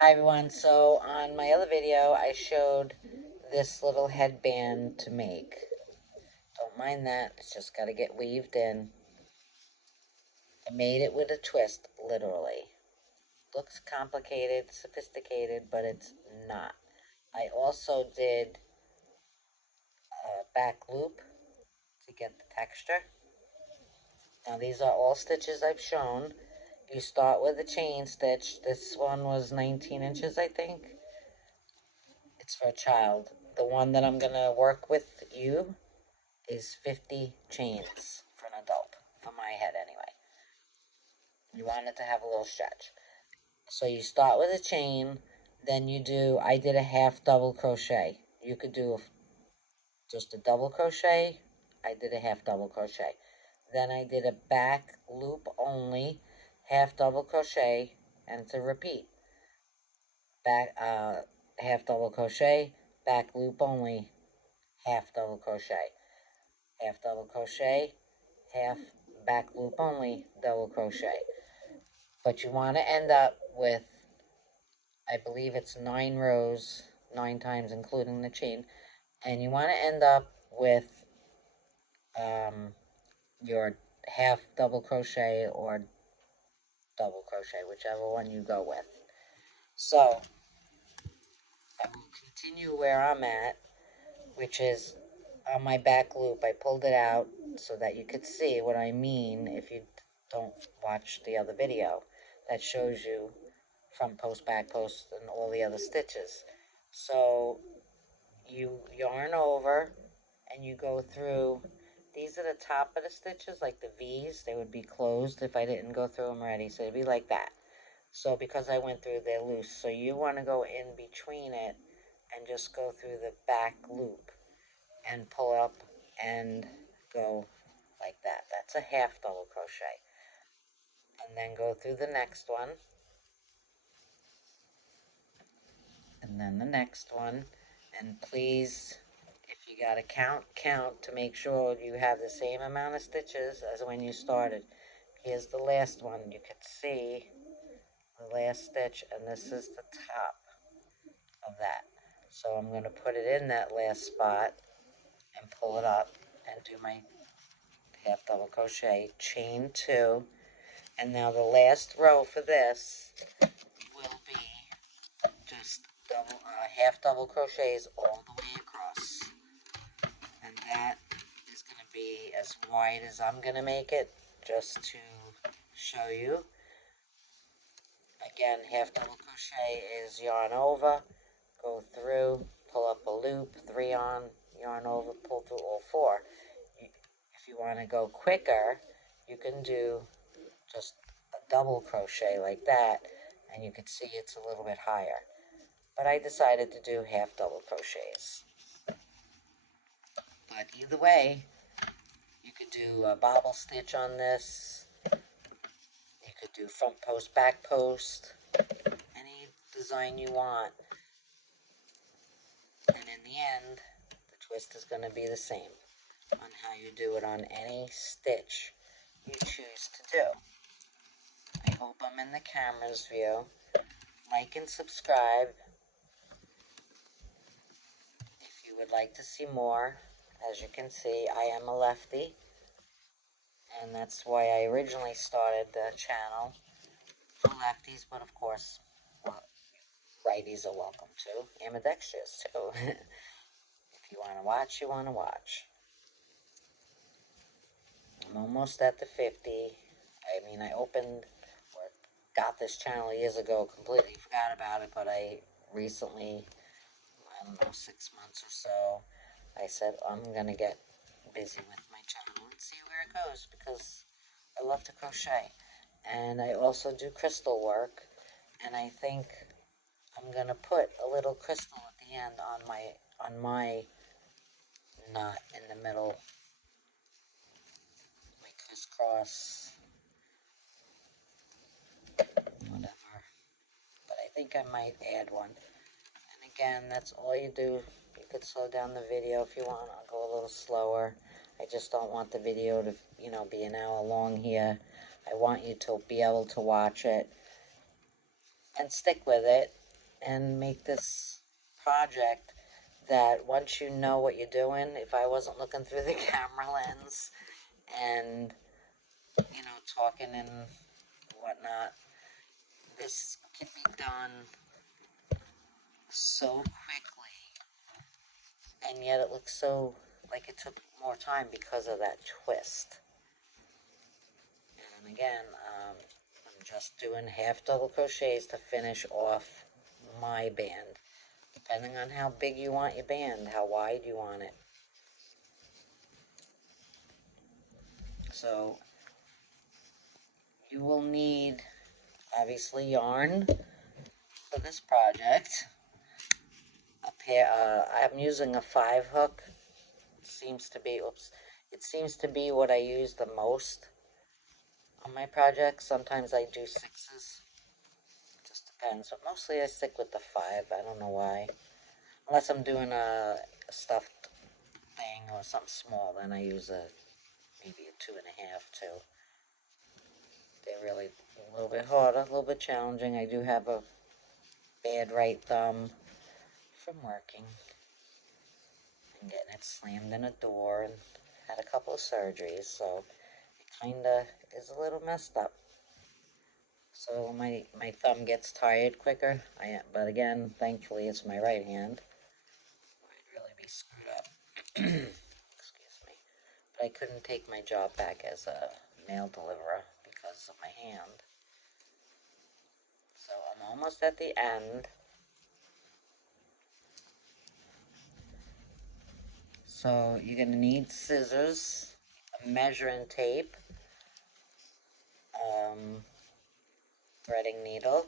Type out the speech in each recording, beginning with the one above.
Hi everyone, so on my other video I showed this little headband to make. Don't mind that, it's just got to get weaved in. I made it with a twist, literally. Looks complicated, sophisticated, but it's not. I also did a back loop to get the texture. Now these are all stitches I've shown. You start with a chain stitch. This one was 19 inches, I think. It's for a child. The one that I'm going to work with you is 50 chains for an adult, for my head anyway. You want it to have a little stretch. So you start with a chain, then I did a half double crochet. You could do just a double crochet. I did a half double crochet. Then I did a back loop only, half double crochet, and it's a repeat. Back, half double crochet, back loop only, half double crochet, half double crochet, half back loop only, double crochet. But you want to end up with, I believe it's 9 rows, 9 times including the chain, and you want to end up with your half double crochet or double crochet, whichever one you go with. So I will continue where I'm at, which is on my back loop. I pulled it out so that you could see what I mean if you don't watch the other video that shows you front post, back post, and all the other stitches. So you yarn over and you go through. These are the top of the stitches, like the V's. They would be closed if I didn't go through them already, so it'd be like that. So because I went through, they're loose. So you want to go in between it and just go through the back loop and pull up and go like that. That's a half double crochet. And then go through the next one. And then the next one. And please, if you got to count to make sure you have the same amount of stitches as when you started. Here's the last one. You can see the last stitch, and this is the top of that. So I'm going to put it in that last spot and pull it up and do my half double crochet, chain 2, and now the last row for this will be just half double crochets all the way across, and that is going to be as wide as I'm going to make it, just to show you. Again, half double crochet is yarn over, go through, pull up a loop, 3 on, yarn over, pull through all 4. If you want to go quicker, you can do just a double crochet like that, and you can see it's a little bit higher. But I decided to do half double crochets. But either way, you could do a bobble stitch on this. You could do front post, back post, any design you want. And in the end, the twist is going to be the same on how you do it on any stitch you choose to do. I hope I'm in the camera's view. Like and subscribe if you would like to see more. As you can see, I am a lefty, and that's why I originally started the channel for lefties, but of course, well, righties are welcome too, ambidextrous too. If you want to watch, you want to watch. I'm almost at the 50. I mean, I opened or got this channel years ago, completely forgot about it, but I recently, I don't know, 6 months or so, I said, I'm going to get busy with my channel and see where it goes, because I love to crochet. And I also do crystal work, and I think I'm going to put a little crystal at the end on my knot in the middle, my crisscross, whatever. But I think I might add one. And again, that's all you do. You could slow down the video if you want. I'll go a little slower. I just don't want the video to, be an hour long here. I want you to be able to watch it and stick with it. and make this project that once you know what you're doing, if I wasn't looking through the camera lens and, you know, talking and whatnot, this can be done so quickly, and yet it looks so like it took more time because of that twist. And again, I'm just doing half double crochets to finish off my band, depending on how big you want your band, how wide you want it. So you will need, obviously, yarn for this project. A pair, I'm using a 5-hook. Seems to be, oops, it seems to be what I use the most on my projects. Sometimes I do 6s, just depends, but mostly I stick with the 5. I don't know why, unless I'm doing a stuffed thing or something small, then I use maybe a 2.5 too. They're really a little bit harder, a little bit challenging. I do have a bad right thumb from working and getting it slammed in a door, and had a couple of surgeries, so it kind of is a little messed up. So my thumb gets tired quicker. But again, thankfully it's my right hand. I'd really be screwed up. Excuse me. But I couldn't take my job back as a mail deliverer because of my hand. So I'm almost at the end. So you're going to need scissors, a measuring tape, threading needle,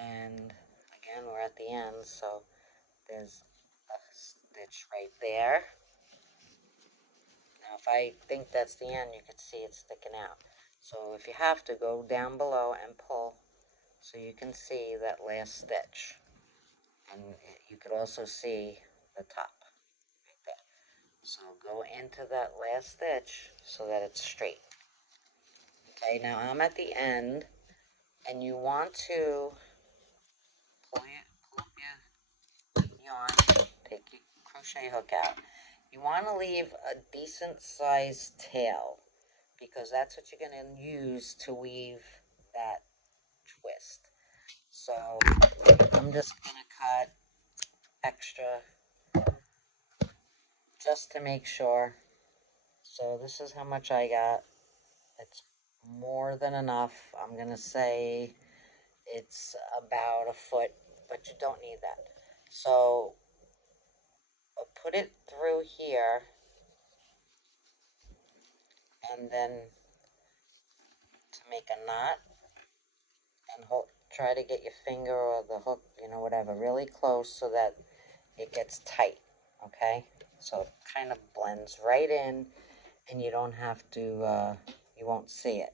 and again we're at the end, so there's a stitch right there. Now if I think that's the end, you can see it sticking out. So if you have to, go down below and pull so you can see that last stitch. And you could also see the top right there. So go into that last stitch so that it's straight. Okay, now I'm at the end, and you want to pull up your yarn, take your crochet hook out. You want to leave a decent sized tail, because that's what you're going to use to weave that twist. So I'm just going to cut extra just to make sure. So this is how much I got. It's more than enough. I'm going to say it's about a foot, but you don't need that. So I'll put it through here, and then to make a knot, and try to get your finger or the hook, you know, whatever, really close so that it gets tight, okay? So it kind of blends right in, and you don't have to, you won't see it.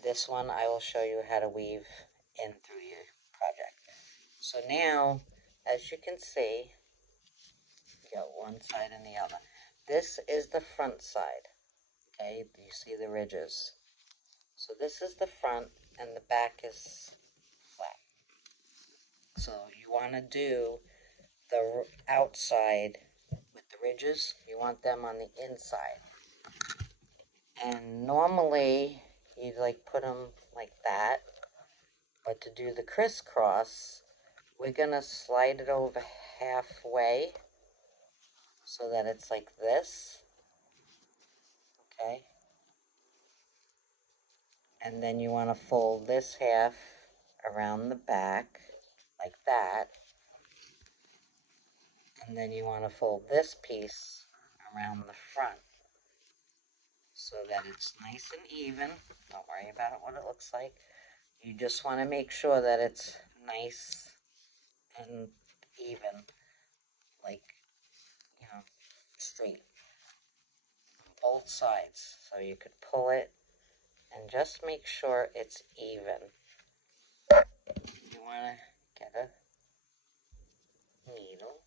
This one I will show you how to weave in through your project. So now, as you can see, you got one side and the other. This is the front side, okay? You see the ridges. So this is the front, and the back is flat. So you want to do the outside with the ridges. You want them on the inside. And normally you'd like put them like that, but to do the crisscross, we're gonna slide it over halfway so that it's like this, okay? And then you want to fold this half around the back like that, and then you want to fold this piece around the front so that it's nice and even. Don't worry about it, what it looks like. You just want to make sure that it's nice and even, like, you know, straight on both sides. So you could pull it and just make sure it's even. You want to get a needle.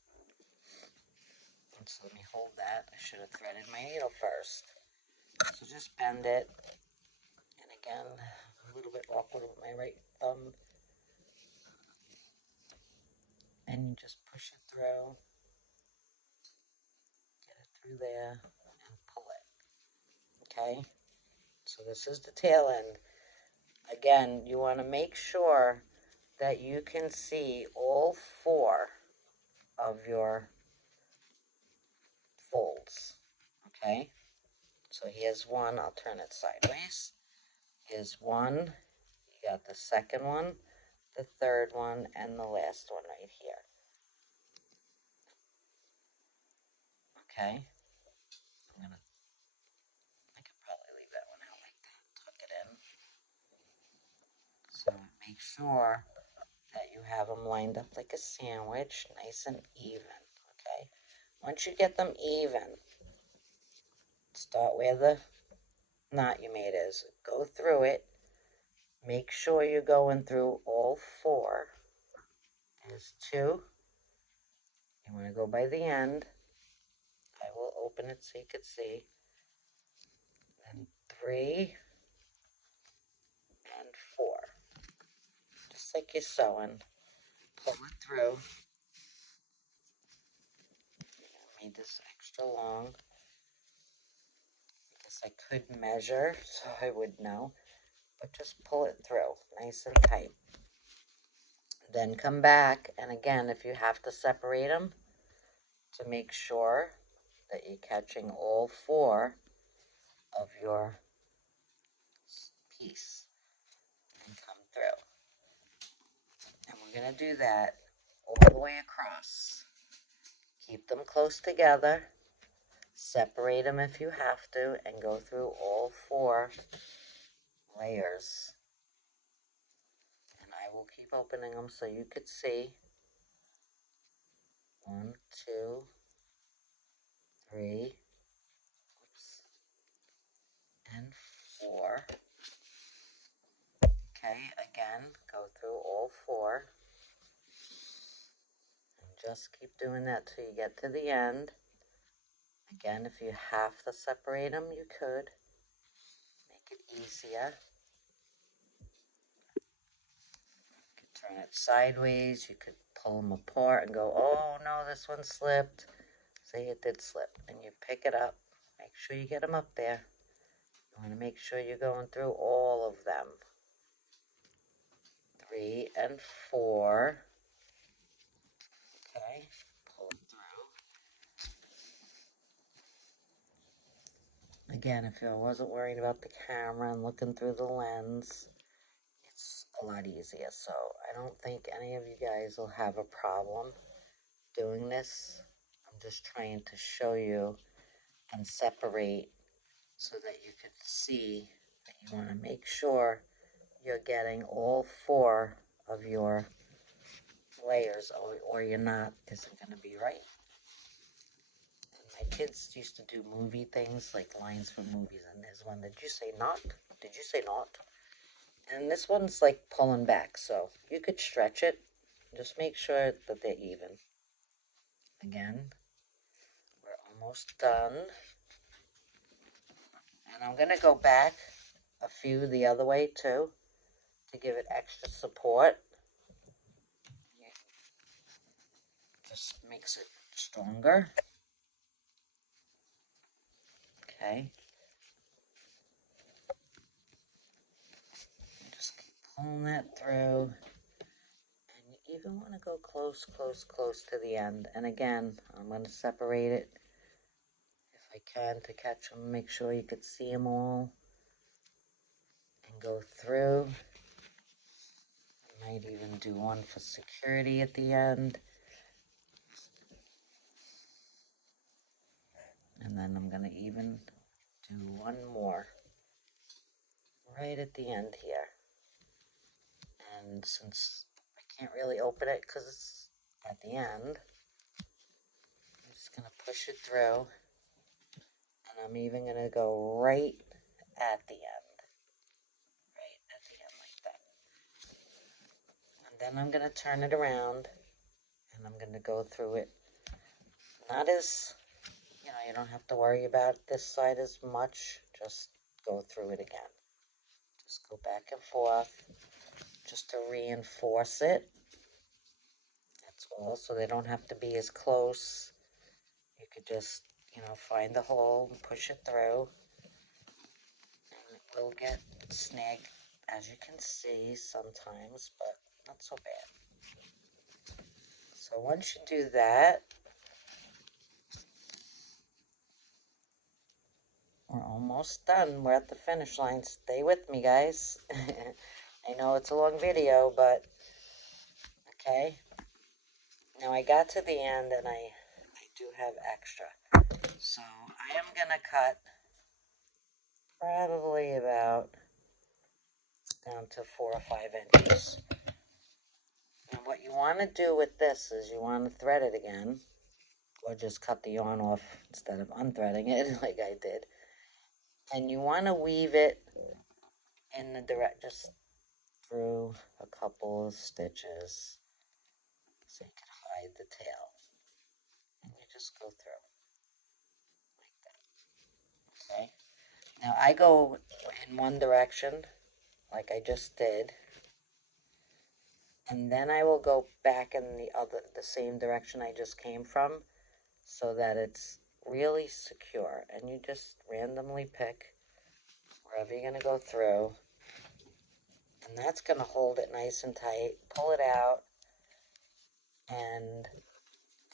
So let me hold that. I should have threaded my needle first. So just bend it. And again, a little bit awkward with my right thumb. you just push it through, get it through there, and pull it. Okay? So this is the tail end. Again, you want to make sure that you can see all 4 of your folds. Okay? So here's one. I'll turn it sideways. Here's one. You got the second one, the third one, and the last one right here. Okay? I could probably leave that one out like that. Tuck it in. So make sure that you have them lined up like a sandwich, nice and even. Okay? Once you get them even, start where the knot you made is. Go through it. Make sure you're going through all 4. There's 2. You want to go by the end. I will open it so you can see. And 3 and 4. Just like you're sewing. Pull it through. I made this extra long because I could measure so I would know. But just pull it through nice and tight. Then come back, and again, if you have to separate them, to make sure that you're catching all 4 of your piece and come through. And we're going to do that all the way across. Keep them close together, separate them if you have to, and go through all 4 layers. And I will keep opening them so you could see. 1, 2, 3, and 4. Okay, again, go through all 4. And just keep doing that till you get to the end. Again, if you have to separate them, you could. Make it easier. You could turn it sideways. You could pull them apart and go, oh no, this one slipped. Say it did slip. And you pick it up. Make sure you get them up there. You want to make sure you're going through all of them. 3 and 4. Okay, pull it through. Again, if I wasn't worried about the camera and looking through the lens, it's a lot easier. So I don't think any of you guys will have a problem doing this. I'm just trying to show you and separate so that you can see that you want to make sure you're getting all 4 of your layers, or your knot isn't going to be right. And my kids used to do movie things like lines from movies, and there's one, did you say knot? Did you say knot? And this one's like pulling back, so you could stretch it. Just make sure that they're even. Again, we're almost done. And I'm going to go back a few the other way too to give it extra support. Just makes it stronger. Okay. Just keep pulling that through. And you even want to go close, close, close to the end. And again, I'm going to separate it if I can to catch them. Make sure you could see them all. And go through. I might even do one for security at the end. And then I'm going to even do one more right at the end here. And since I can't really open it because it's at the end, I'm just going to push it through. And I'm even going to go right at the end. Right at the end like that. And then I'm going to turn it around and I'm going to go through it. Not as, you don't have to worry about this side as much. Just go through it again. Just go back and forth just to reinforce it. tall, so they don't have to be as close. You could just, find the hole and push it through. And it will get snagged, as you can see sometimes, but not so bad. So once you do that, we're almost done. We're at the finish line. Stay with me, guys. I know it's a long video, but okay. Now I got to the end and I do have extra. So I am going to cut probably about down to 4 or 5 inches. And what you want to do with this is you want to thread it again, or just cut the yarn off instead of unthreading it like I did. And you want to weave it in the just through a couple of stitches so you can hide the tail. And you just go through like that. Okay? Now I go in one direction like I just did. And then I will go back in the same direction I just came from, so that it's really secure. And you just randomly pick wherever you're going to go through, and that's going to hold it nice and tight. Pull it out and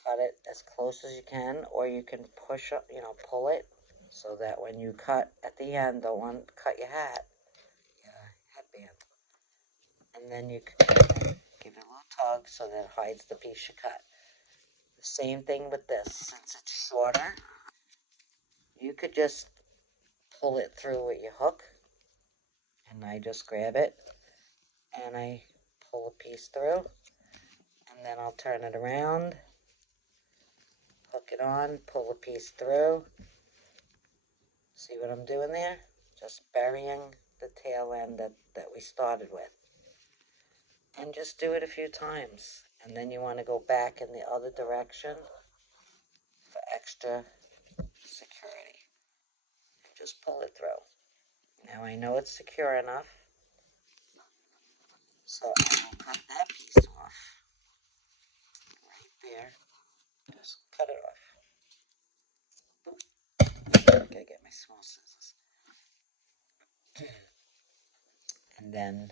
cut it as close as you can, or you can push up, pull it, so that when you cut at the end, don't want to cut your headband. And then you can give it a little tug so that it hides the piece you cut. The same thing with this. Since it's shorter, you could just pull it through with your hook, and I just grab it and I pull a piece through, and then I'll turn it around, hook it on, pull a piece through. See what I'm doing there? Just burying the tail end that we started with. And just do it a few times. And then you want to go back in the other direction for extra security. And just pull it through. Now I know it's secure enough, so I will cut that piece off right there. Just cut it off. I gotta get my small scissors. And then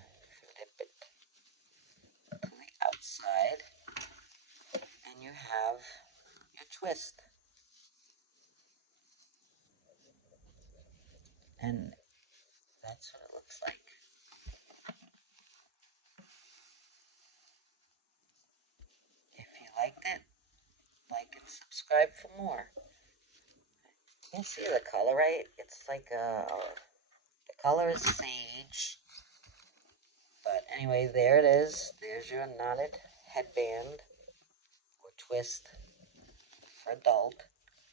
flip it to the outside, and you have your twist. And that's what it looks like. If you liked it, like and subscribe for more. You can see the color, right? It's like the color is sage. But anyway, there it is. There's your knotted headband or twist for adult.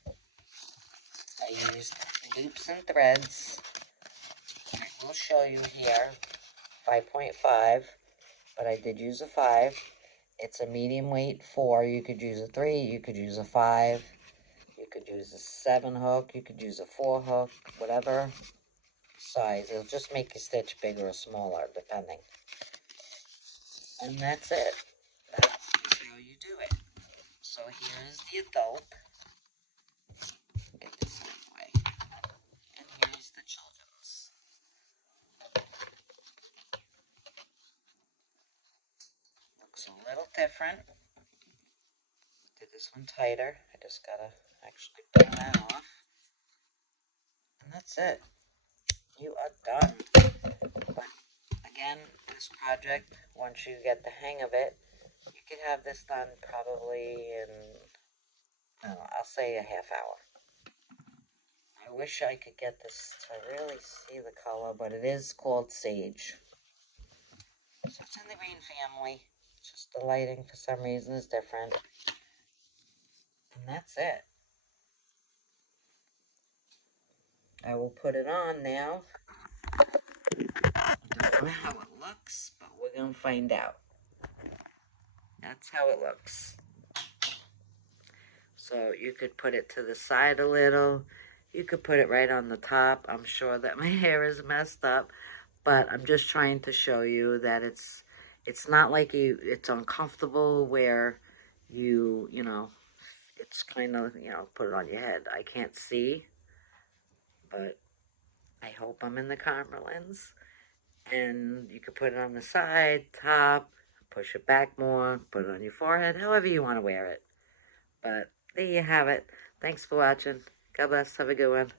I used loops and threads. I will show you here 5.5, but I did use a 5. It's a medium weight 4. You could use a 3, you could use a 5, you could use a 7 hook, you could use a 4 hook, whatever size. It'll just make your stitch bigger or smaller, depending. And that's it. That's how you do it. So here's the adult. Get this out of the way. And here's the children's. Looks a little different. Did this one tighter. I just gotta actually pull that off. And that's it. You are done. But again, this project, once you get the hang of it, you could have this done probably in, I don't know, I'll say a half hour. I wish I could get this to really see the color, but it is called sage. So it's in the green family. It's just the lighting for some reason is different. And that's it. I will put it on now. I don't know how it looks, but we're going to find out. That's how it looks. So you could put it to the side a little. You could put it right on the top. I'm sure that my hair is messed up, but I'm just trying to show you that it's not like it's uncomfortable where you know, it's kind of, put it on your head. I can't see, but I hope I'm in the camera lens. And you can put it on the side, top, push it back more, put it on your forehead, however you want to wear it. But there you have it. Thanks for watching. God bless. Have a good one.